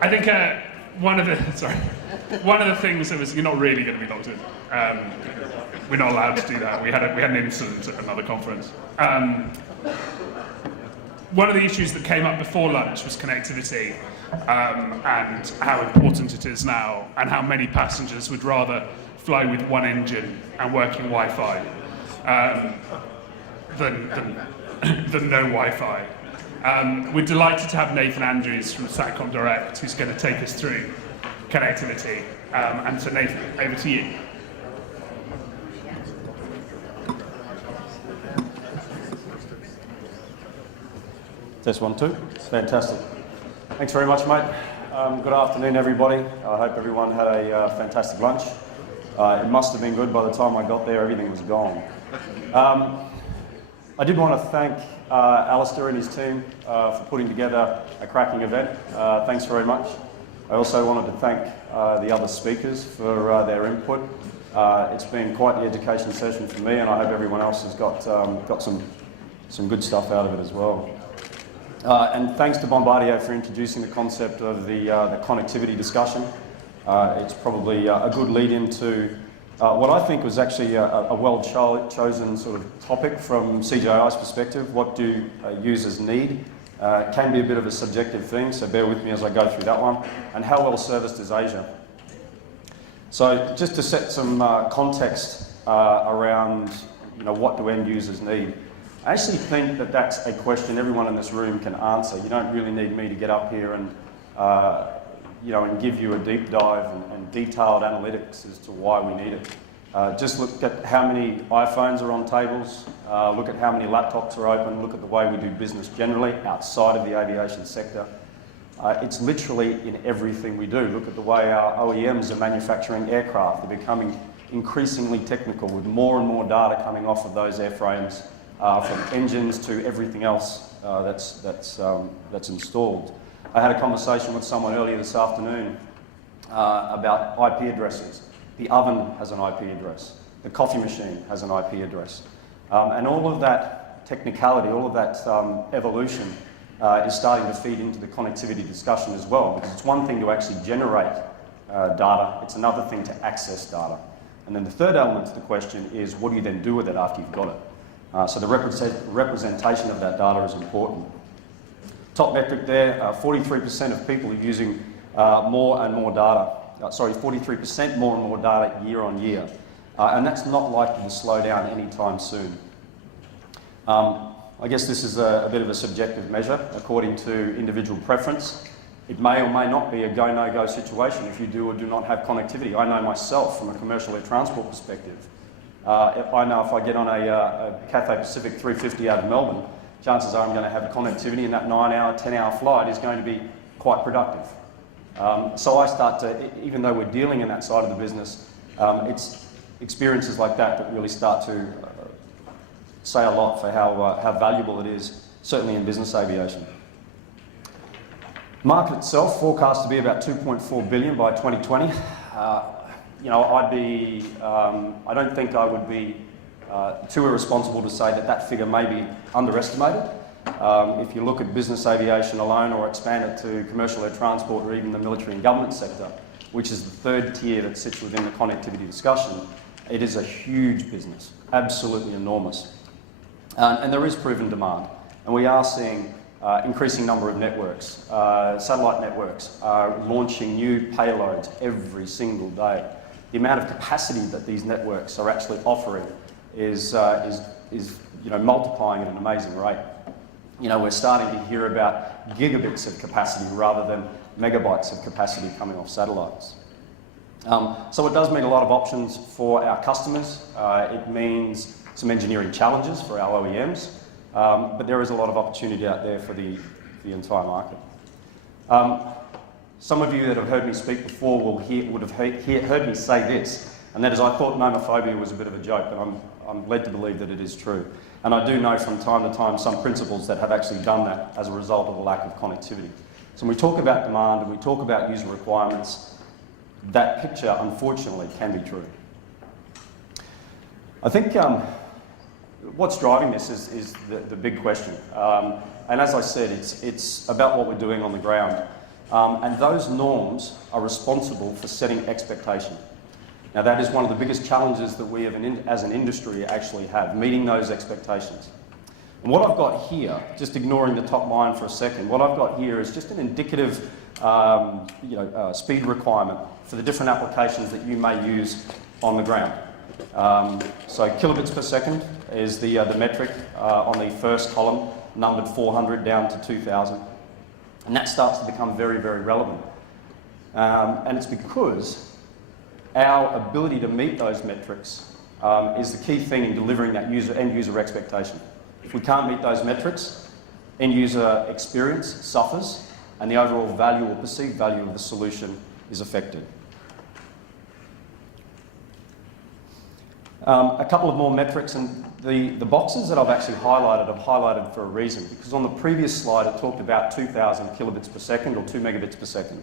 I think one of the things that was, you're not really going to be locked in. We're not allowed to do that. We had an incident at another conference. One of the issues that came up before lunch was connectivity, and how important it is now, and how many passengers would rather fly with one engine and working Wi-Fi than no Wi-Fi. We're delighted to have Nathan Andrews from Satcom Direct, who's going to take us through connectivity. And so Nathan, over to you. Test 1, 2. Fantastic. Thanks very much, mate. Good afternoon, everybody. I hope everyone had a fantastic lunch. It must have been good. By the time I got there, everything was gone. I did want to thank Alistair and his team for putting together a cracking event. Thanks very much. I also wanted to thank the other speakers for their input. It's been quite the education session for me, and I hope everyone else has got some good stuff out of it as well. And thanks to Bombardier for introducing the concept of the connectivity discussion. It's probably a good lead into what I think was actually a well-chosen sort of topic from CJI's perspective. What do users need? Can be a bit of a subjective thing, so bear with me as I go through that one. And how well serviced is Asia? So just to set some context around, what do end users need? I actually think that that's a question everyone in this room can answer. You don't really need me to get up here and and give you a deep dive and detailed analytics as to why we need it. Just look at how many iPhones are on tables, look at how many laptops are open, look at the way we do business generally outside of the aviation sector. It's literally in everything we do. Look at the way our OEMs are manufacturing aircraft. They're becoming increasingly technical with more and more data coming off of those airframes, from engines to everything else that's installed. I had a conversation with someone earlier this afternoon about IP addresses. The oven has an IP address. The coffee machine has an IP address. And all of that technicality, all of that evolution is starting to feed into the connectivity discussion as well, because it's one thing to actually generate data, it's another thing to access data. And then the third element to the question is, what do you then do with it after you've got it? So the representation of that data is important. Top metric there, 43% of people are using more and more data. 43% more and more data year on year. And that's not likely to slow down anytime soon. I guess this is a bit of a subjective measure according to individual preference. It may or may not be a go, no-go situation if you do or do not have connectivity. I know myself from a commercial air transport perspective. I know if I get on a Cathay Pacific 350 out of Melbourne, chances are I'm going to have connectivity, and that 9-hour, 10-hour flight is going to be quite productive. So I start to, even though we're dealing in that side of the business, it's experiences like that really start to say a lot for how valuable it is, certainly in business aviation. Market itself forecast to be about 2.4 billion by 2020. I don't think I would be too irresponsible to say that figure may be underestimated. If you look at business aviation alone or expand it to commercial air transport or even the military and government sector, which is the third tier that sits within the connectivity discussion, it is a huge business, absolutely enormous. And there is proven demand. And we are seeing increasing number of networks, satellite networks are launching new payloads every single day. The amount of capacity that these networks are actually offering is multiplying at an amazing rate. We're starting to hear about gigabits of capacity rather than megabytes of capacity coming off satellites. So it does mean a lot of options for our customers. It means some engineering challenges for our OEMs, but there is a lot of opportunity out there for the entire market. Some of you that have heard me speak before would have heard me say this, and that is, I thought nomophobia was a bit of a joke, but I'm led to believe that it is true. And I do know from time to time some principals that have actually done that as a result of a lack of connectivity. So when we talk about demand and we talk about user requirements, that picture, unfortunately, can be true. I think what's driving this is the big question. And as I said, it's about what we're doing on the ground. And those norms are responsible for setting expectation. Now that is one of the biggest challenges that we as an industry actually have, meeting those expectations. And what I've got here, just ignoring the top line for a second, what I've got here is just an indicative speed requirement for the different applications that you may use on the ground. So kilobits per second is the metric on the first column, numbered 400 down to 2000. And that starts to become very, very relevant. And it's because our ability to meet those metrics is the key thing in delivering that end user expectation. If we can't meet those metrics, end user experience suffers and the overall value or perceived value of the solution is affected. A couple of more metrics, and the boxes that I've actually highlighted for a reason, because on the previous slide it talked about 2,000 kilobits per second or 2 megabits per second.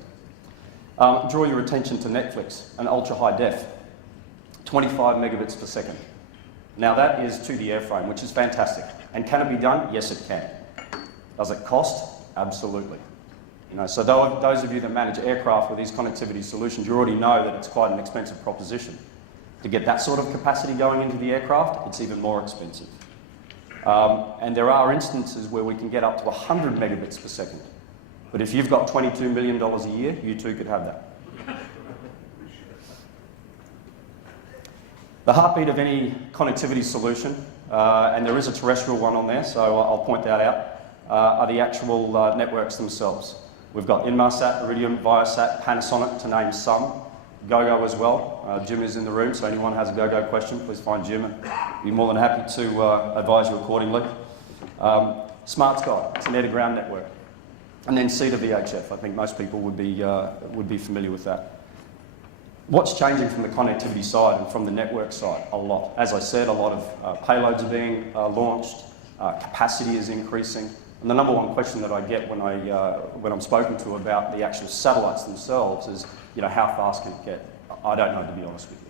Draw your attention to Netflix, an ultra-high def, 25 megabits per second. Now that is to the airframe, which is fantastic. And can it be done? Yes, it can. Does it cost? Absolutely. So those of you that manage aircraft with these connectivity solutions, you already know that it's quite an expensive proposition. To get that sort of capacity going into the aircraft, it's even more expensive. And there are instances where we can get up to 100 megabits per second. But if you've got $22 million a year, you too could have that. The heartbeat of any connectivity solution, and there is a terrestrial one on there, so I'll point that out, are the actual networks themselves. We've got Inmarsat, Iridium, Viasat, Panasonic, to name some. Gogo as well. Jim is in the room, so anyone has a Gogo question, please find Jim and be more than happy to advise you accordingly. Smart Sky, it's an air-to-ground network. And then C to VHF, I think most people would be familiar with that. What's changing from the connectivity side and from the network side? A lot. As I said, a lot of payloads are being launched, capacity is increasing, and the number one question that I get when I'm spoken to about the actual satellites themselves is, how fast can it get? I don't know, to be honest with you.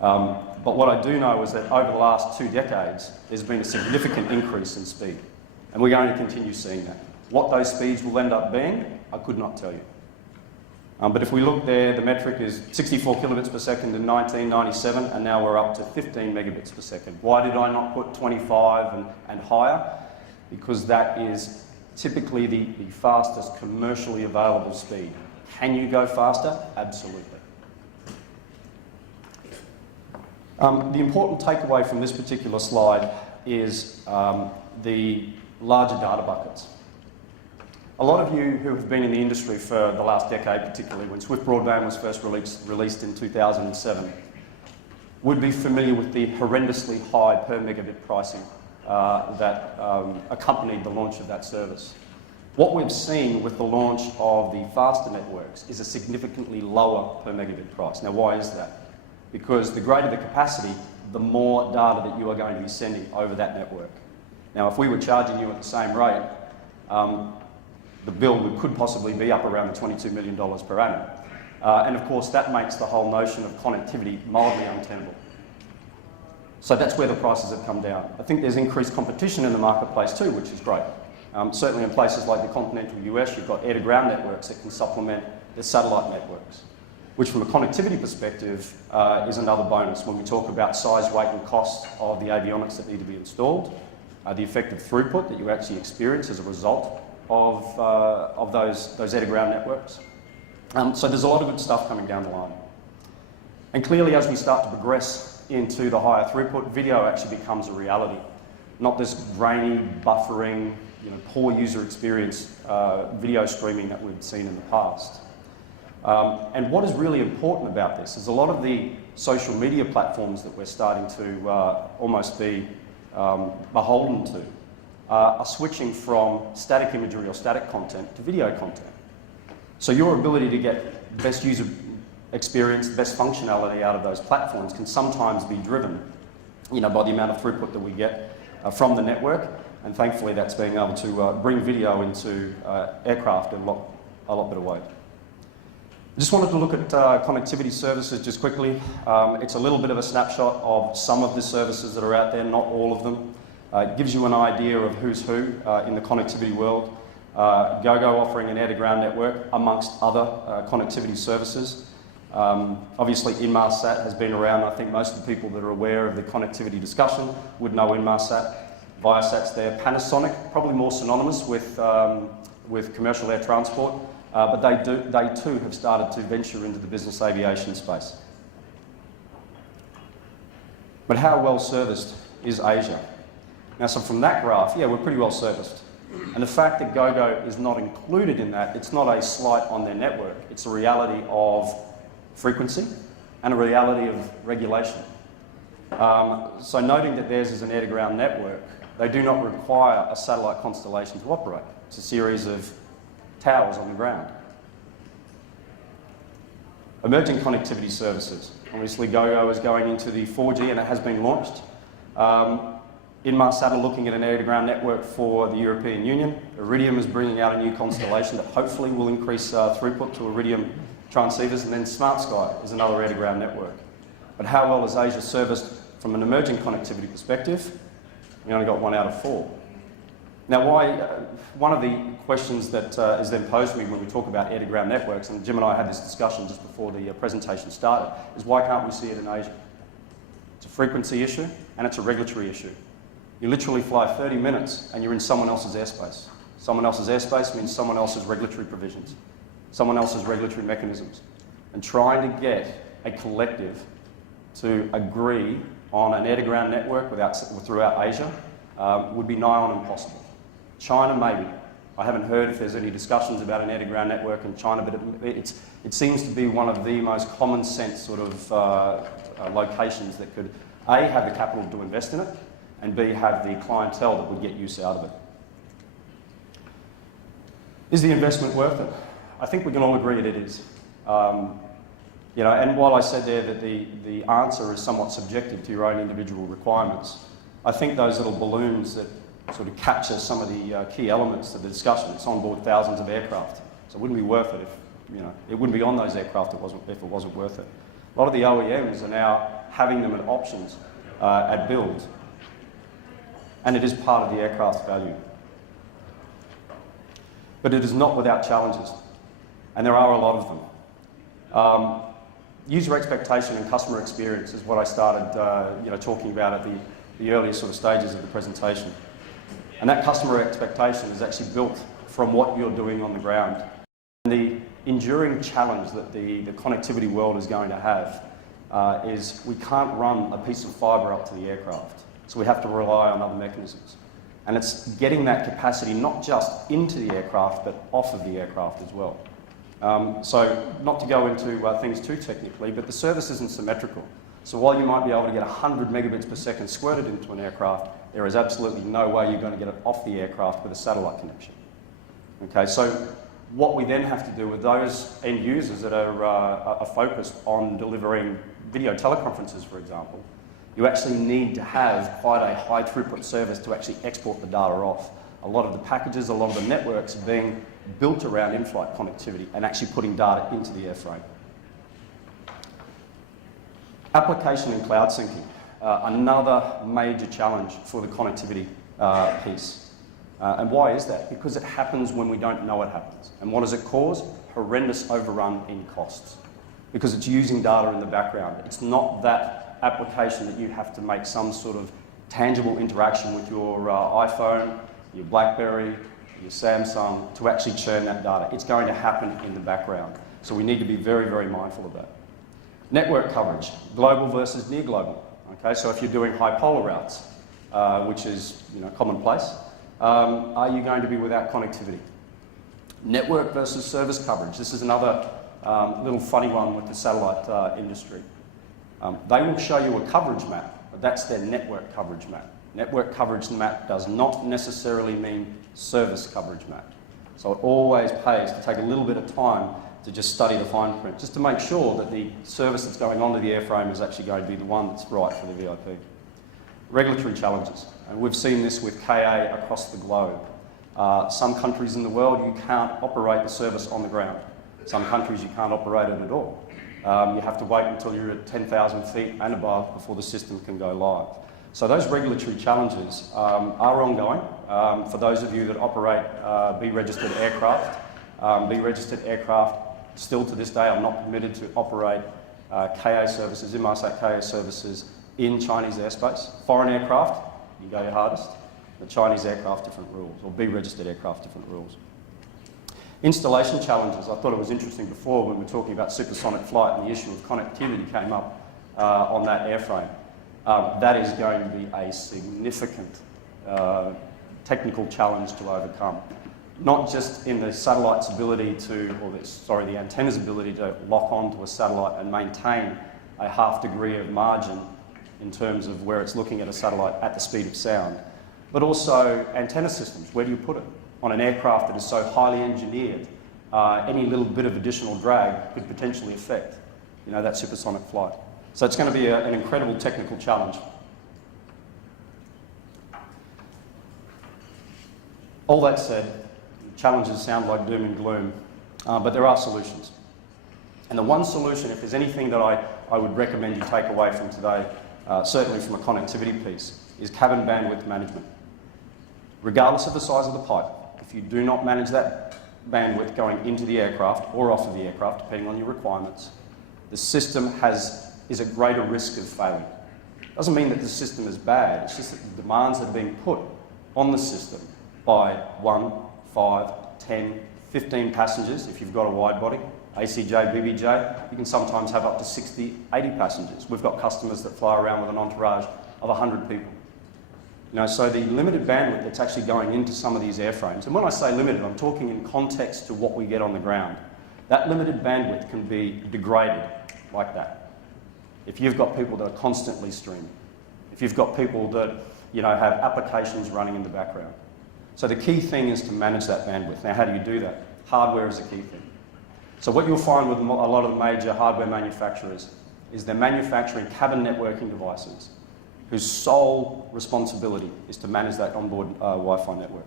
But what I do know is that over the last 2 decades, there's been a significant increase in speed, and we're going to continue seeing that. What those speeds will end up being, I could not tell you. But if we look there, the metric is 64 kilobits per second in 1997, and now we're up to 15 megabits per second. Why did I not put 25 and higher? Because that is typically the fastest commercially available speed. Can you go faster? Absolutely. The important takeaway from this particular slide is the larger data buckets. A lot of you who have been in the industry for the last decade, particularly when Swift Broadband was first released in 2007, would be familiar with the horrendously high per megabit pricing that accompanied the launch of that service. What we've seen with the launch of the faster networks is a significantly lower per megabit price. Now, why is that? Because the greater the capacity, the more data that you are going to be sending over that network. Now, if we were charging you at the same rate, the bill could possibly be up around the $22 million per annum. And of course, that makes the whole notion of connectivity mildly untenable. So that's where the prices have come down. I think there's increased competition in the marketplace too, which is great. Certainly in places like the continental US, you've got air-to-ground networks that can supplement the satellite networks, which from a connectivity perspective is another bonus when we talk about size, weight and cost of the avionics that need to be installed, the effective throughput that you actually experience as a result of those air-to-ground networks. So there's a lot of good stuff coming down the line. And clearly, as we start to progress into the higher throughput, video actually becomes a reality. Not this grainy, buffering, poor user experience video streaming that we've seen in the past. And what is really important about this is a lot of the social media platforms that we're starting to almost be beholden to are switching from static imagery or static content to video content. So your ability to get the best user experience, the best functionality out of those platforms can sometimes be driven, by the amount of throughput that we get from the network, and thankfully that's being able to bring video into aircraft in a lot better way. I just wanted to look at connectivity services just quickly. It's a little bit of a snapshot of some of the services that are out there, not all of them. It gives you an idea of who's who in the connectivity world. Gogo offering an air-to-ground network amongst other connectivity services. Obviously, Inmarsat has been around. I think most of the people that are aware of the connectivity discussion would know Inmarsat. Viasat's there. Panasonic, probably more synonymous with commercial air transport, but they too have started to venture into the business aviation space. But how well serviced is Asia? Now, so from that graph, yeah, we're pretty well serviced. And the fact that Gogo is not included in that, it's not a slight on their network. It's a reality of frequency and a reality of regulation. So noting that theirs is an air-to-ground network, they do not require a satellite constellation to operate. It's a series of towers on the ground. Emerging connectivity services. Obviously, Gogo is going into the 4G and it has been launched. Inmarsat are looking at an air-to-ground network for the European Union. Iridium is bringing out a new constellation that hopefully will increase throughput to Iridium transceivers, and then Smart Sky is another air-to-ground network. But how well is Asia serviced from an emerging connectivity perspective? We only got 1 out of 4. Now, one of the questions that is then posed to me when we talk about air-to-ground networks, and Jim and I had this discussion just before the presentation started, is why can't we see it in Asia? It's a frequency issue and it's a regulatory issue. You literally fly 30 minutes and you're in someone else's airspace. Someone else's airspace means someone else's regulatory provisions, someone else's regulatory mechanisms. And trying to get a collective to agree on an air-to-ground network throughout Asia would be nigh on impossible. China, maybe. I haven't heard if there's any discussions about an air-to-ground network in China, but it seems to be one of the most common sense sort of locations that could, A, have the capital to invest in it, and B, have the clientele that would get use out of it. Is the investment worth it? I think we can all agree that it is. You know, and while I said there that the answer is somewhat subjective to your own individual requirements, I think those little balloons that sort of capture some of the key elements of the discussion, it's on board thousands of aircraft. So it wouldn't be worth it if, you know, it wouldn't be on those aircraft if it wasn't worth it. A lot of the OEMs are now having them at options at build. And it is part of the aircraft's value. But it is not without challenges, and there are a lot of them. User expectation and customer experience is what I started talking about at the earlier sort of stages of the presentation. And that customer expectation is actually built from what you're doing on the ground. And the enduring challenge that the connectivity world is going to have is we can't run a piece of fibre up to the aircraft. So we have to rely on other mechanisms. And it's getting that capacity not just into the aircraft, but off of the aircraft as well. So not to go into things too technically, but the service isn't symmetrical. So while you might be able to get 100 megabits per second squirted into an aircraft, there is absolutely no way you're going to get it off the aircraft with a satellite connection. Okay, so what we then have to do with those end users that are focused on delivering video teleconferences, for example, you actually need to have quite a high throughput service to actually export the data off. A lot of the packages, a lot of the networks are being built around in-flight connectivity and actually putting data into the airframe. Application and cloud syncing, another major challenge for the connectivity piece. And why is that? Because it happens when we don't know it happens. And what does it cause? Horrendous overrun in costs. Because it's using data in the background. It's not that application that you have to make some sort of tangible interaction with your iPhone, your BlackBerry, your Samsung to actually churn that data. It's going to happen in the background. So we need to be very, very mindful of that. Network coverage, global versus near global. Okay, so if you're doing high polar routes, which is commonplace, are you going to be without connectivity? Network versus service coverage. This is another little funny one with the satellite industry. They will show you a coverage map, but that's their network coverage map. Network coverage map does not necessarily mean service coverage map. So it always pays to take a little bit of time to just study the fine print, just to make sure that the service that's going onto the airframe is actually going to be the one that's right for the VIP. Regulatory challenges, and we've seen this with KA across the globe. Some countries in the world you can't operate the service on the ground. Some countries you can't operate it at all. You have to wait until you're at 10,000 feet and above before the system can go live. So those regulatory challenges are ongoing. For those of you that operate B-registered aircraft, B-registered aircraft still to this day are not permitted to operate KA services, Inmarsat KA services in Chinese airspace. Foreign aircraft, you go your hardest. The Chinese aircraft, different rules, or B-registered aircraft, different rules. Installation challenges. I thought it was interesting before when we were talking about supersonic flight and the issue of connectivity came up on that airframe. That is going to be a significant technical challenge to overcome. Not just in the satellite's ability to, the antenna's ability to lock onto a satellite and maintain a half degree of margin in terms of where it's looking at a satellite at the speed of sound, but also antenna systems. Where do you put it? On an aircraft that is so highly engineered, any little bit of additional drag could potentially affect, that supersonic flight. So it's going to be an incredible technical challenge. All that said, challenges sound like doom and gloom, but there are solutions. And the one solution, if there's anything that I would recommend you take away from today, certainly from a connectivity piece, is cabin bandwidth management. Regardless of the size of the pipe, if you do not manage that bandwidth going into the aircraft or off of the aircraft, depending on your requirements, the system is at greater risk of failing. Doesn't mean that the system is bad, it's just that the demands that are being put on the system by 1, 5, 10, 15 passengers, if you've got a wide body, ACJ, BBJ, you can sometimes have up to 60, 80 passengers. We've got customers that fly around with an entourage of 100 people. So the limited bandwidth that's actually going into some of these airframes, and when I say limited, I'm talking in context to what we get on the ground. That limited bandwidth can be degraded like that. If you've got people that are constantly streaming, if you've got people that have applications running in the background. So the key thing is to manage that bandwidth. Now, how do you do that? Hardware is a key thing. So what you'll find with a lot of the major hardware manufacturers is they're manufacturing cabin networking devices whose sole responsibility is to manage that onboard Wi-Fi network.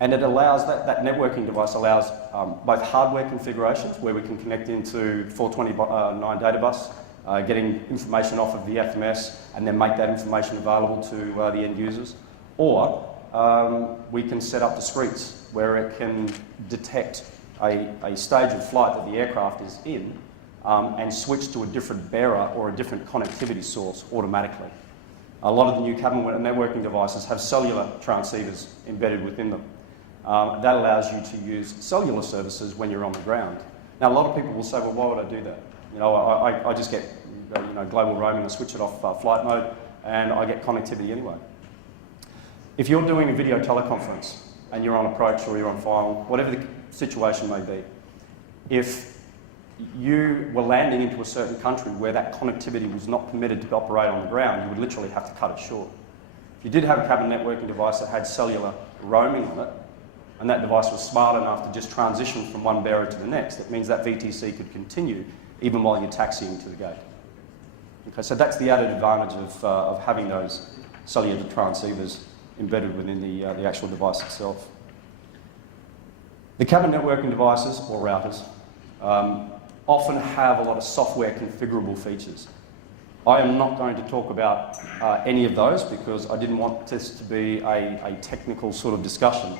And it allows, that networking device allows both hardware configurations where we can connect into 429 data bus, getting information off of the FMS and then make that information available to the end users. Or we can set up discretes where it can detect a stage of flight that the aircraft is in and switch to a different bearer or a different connectivity source automatically. A lot of the new cabin networking devices have cellular transceivers embedded within them. That allows you to use cellular services when you're on the ground. Now, a lot of people will say, well, why would I do that? I just get global roaming and switch it off flight mode, and I get connectivity anyway. If you're doing a video teleconference and you're on approach or you're on file, whatever the situation may be, if you were landing into a certain country where that connectivity was not permitted to operate on the ground, you would literally have to cut it short. If you did have a cabin networking device that had cellular roaming on it, and that device was smart enough to just transition from one bearer to the next, it means that VTC could continue even while you're taxiing to the gate. Okay, so that's the added advantage of having those cellular transceivers embedded within the actual device itself. The cabin networking devices, or routers, often have a lot of software configurable features. I am not going to talk about any of those because I didn't want this to be a technical sort of discussion.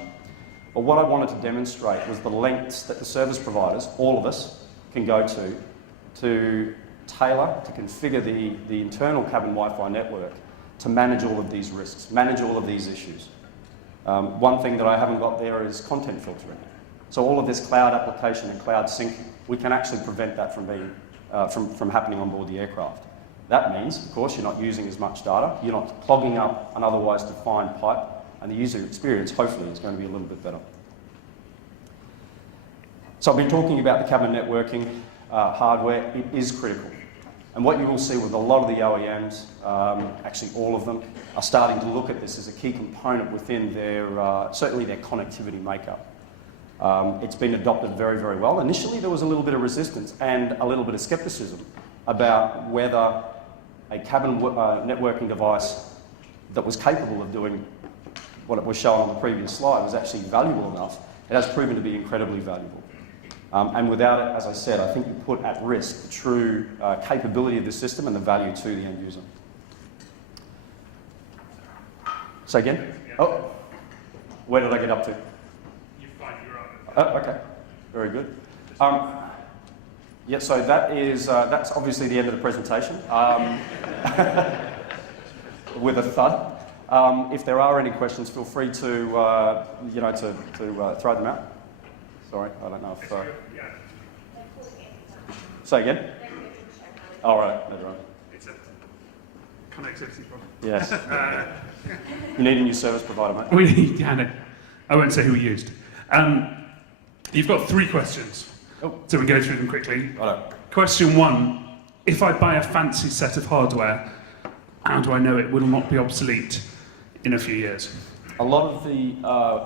But what I wanted to demonstrate was the lengths that the service providers, all of us, can go to tailor, to configure the internal cabin Wi-Fi network to manage all of these risks, manage all of these issues. One thing that I haven't got there is content filtering. So all of this cloud application and cloud syncing, we can actually prevent that from being from happening on board the aircraft. That means, of course, you're not using as much data, you're not clogging up an otherwise defined pipe, and the user experience, hopefully, is going to be a little bit better. So I've been talking about the cabin networking hardware. It is critical. And what you will see with a lot of the OEMs, actually all of them, are starting to look at this as a key component within their, certainly their connectivity makeup. It's been adopted very, very well. Initially, there was a little bit of resistance and a little bit of skepticism about whether a cabin networking device that was capable of doing what it was shown on the previous slide was actually valuable enough. It has proven to be incredibly valuable. And without it, as I said, I think you put at risk the true capability of the system and the value to the end user. Say again? Oh, where did I get up to? You find your own. Oh, okay. Very good. Yeah, so that's obviously the end of the presentation. With a thud. If there are any questions, feel free to throw them out. Sorry, I don't know if. Say again. All right, that's right. It's a connectivity problem. Yes. You need a new service provider, mate. We need, I won't say who we used. You've got 3 questions, so we go through them quickly. Righto. Question 1, if I buy a fancy set of hardware, how do I know it will not be obsolete in a few years? A lot of the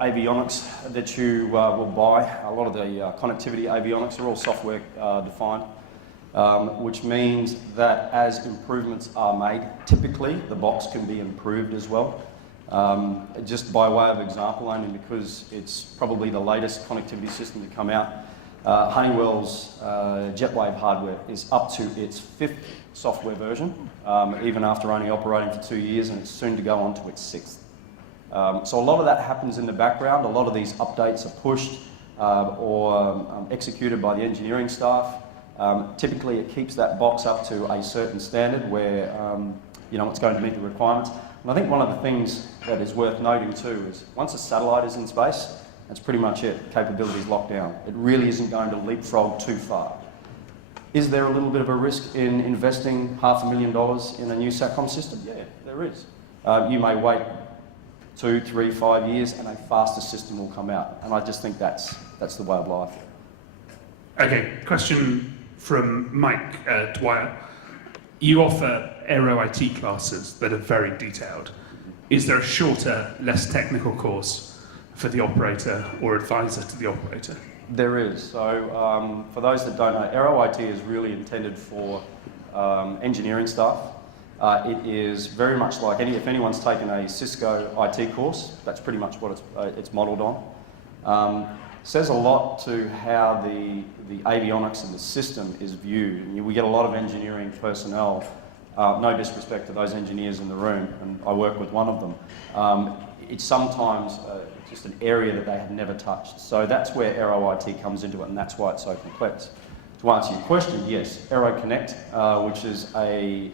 avionics that you will buy, a lot of the connectivity avionics are all software defined, which means that as improvements are made, typically the box can be improved as well. Just by way of example, only because it's probably the latest connectivity system to come out, Honeywell's JetWave hardware is up to its 5th software version, even after only operating for 2 years, and it's soon to go on to its 6th. So a lot of that happens in the background. A lot of these updates are pushed or executed by the engineering staff. Typically, it keeps that box up to a certain standard where it's going to meet the requirements. And I think one of the things that is worth noting too is once a satellite is in space, that's pretty much it. Capability is locked down. It really isn't going to leapfrog too far. Is there a little bit of a risk in investing $500,000 in a new Satcom system? Yeah, there is. You may wait 2, 3, 5 years and a faster system will come out. And I just think that's the way of life. Okay, question from Mike Dwyer. You offer Aero IT classes that are very detailed. Is there a shorter, less technical course for the operator or advisor to the operator? There is. So for those that don't know, Aero IT is really intended for engineering staff. It is very much like if anyone's taken a Cisco IT course, that's pretty much what it's modelled on. Says a lot to how the avionics and the system is viewed. And we get a lot of engineering personnel, no disrespect to those engineers in the room, and I work with one of them. It's sometimes just an area that they have never touched. So that's where Aero IT comes into it, and that's why it's so complex. To answer your question, yes, Aero Connect, which is a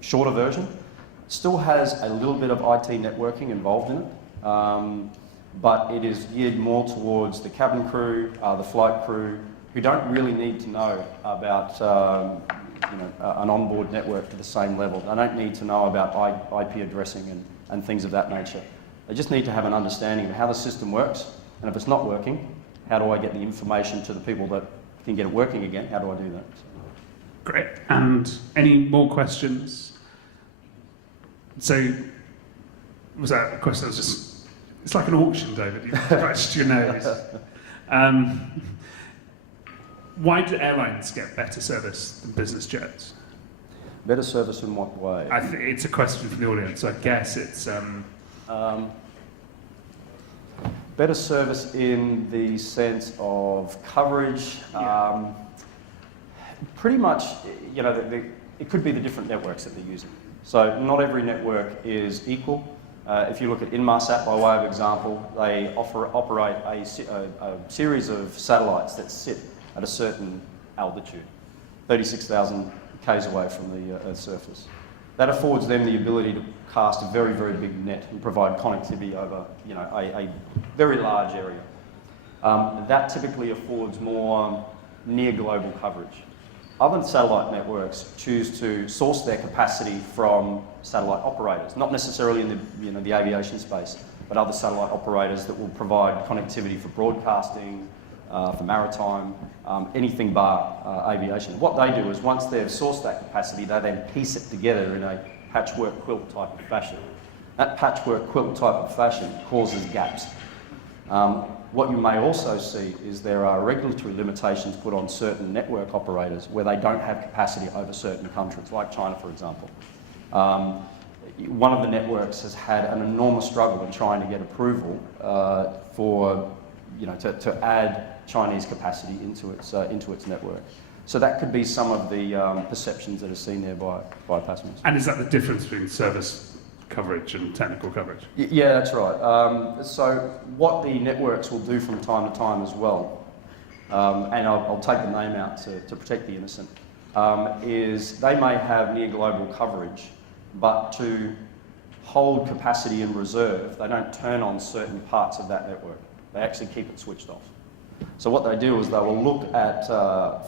shorter version, still has a little bit of IT networking involved in it. But it is geared more towards the cabin crew, the flight crew, who don't really need to know about an onboard network to the same level. They don't need to know about IP addressing and things of that nature. They just need to have an understanding of how the system works, and if it's not working, how do I get the information to the people that can get it working again? How do I do that? Great. And any more questions? So, was that a question? That was just... It's like an auction, David. You've scratched your nose. Why do airlines get better service than business jets? Better service in what way? I think it's a question for the audience. So I guess it's better service in the sense of coverage. Yeah. Pretty much, it could be the different networks that they're using. So not every network is equal. If you look at Inmarsat by way of example, they operate a series of satellites that sit at a certain altitude, 36,000 k's away from the Earth's surface. That affords them the ability to cast a very, very big net and provide connectivity over a very large area. That typically affords more near global coverage. Other satellite networks choose to source their capacity from satellite operators, not necessarily in the aviation space, but other satellite operators that will provide connectivity for broadcasting, for maritime, anything bar aviation. What they do is once they've sourced that capacity, they then piece it together in a patchwork quilt type of fashion. That patchwork quilt type of fashion causes gaps. What you may also see is there are regulatory limitations put on certain network operators where they don't have capacity over certain countries, like China, for example. One of the networks has had an enormous struggle in trying to get approval to add Chinese capacity into its network. So that could be some of the perceptions that are seen there by passengers. And is that the difference between service coverage and technical coverage. Yeah, that's right. So what the networks will do from time to time as well, and I'll take the name out to protect the innocent, is they may have near global coverage, but to hold capacity in reserve, they don't turn on certain parts of that network. They actually keep it switched off. So what they do is they will look at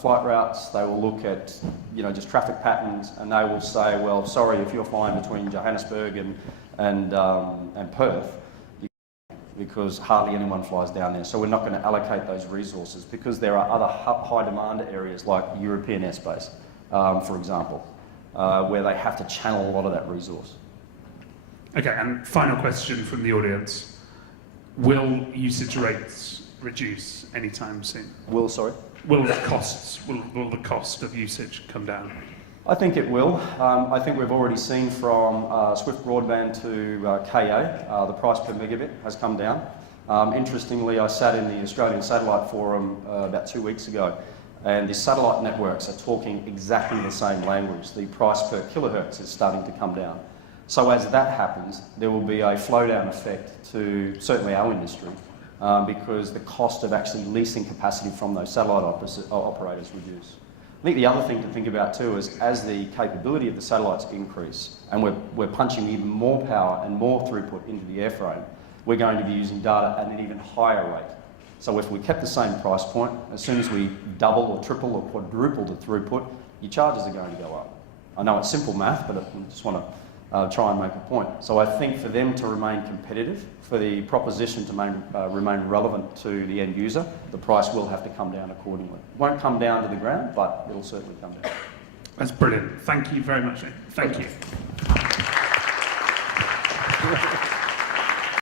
flight routes, they will look at just traffic patterns, and they will say, well, sorry, if you're flying between Johannesburg and Perth, because hardly anyone flies down there. So we're not going to allocate those resources because there are other high demand areas like European airspace, for example, where they have to channel a lot of that resource. Okay, and final question from the audience. Will usage rates reduce anytime soon? Will the cost of usage come down? I think it will. I think we've already seen from Swift Broadband to KA, the price per megabit has come down. Interestingly, I sat in the Australian Satellite Forum about 2 weeks ago, and the satellite networks are talking exactly the same language. The price per kilohertz is starting to come down. So as that happens, there will be a flow-down effect to certainly our industry, because the cost of actually leasing capacity from those satellite operators reduce. I think the other thing to think about too is as the capability of the satellites increase and we're punching even more power and more throughput into the airframe, we're going to be using data at an even higher rate. So if we kept the same price point, as soon as we double or triple or quadruple the throughput, your charges are going to go up. I know it's simple math, but I just want to try and make a point. So I think for them to remain competitive, for the proposition to remain relevant to the end user, the price will have to come down accordingly. It won't come down to the ground, but it'll certainly come down. That's brilliant. Thank you very much. Thank you.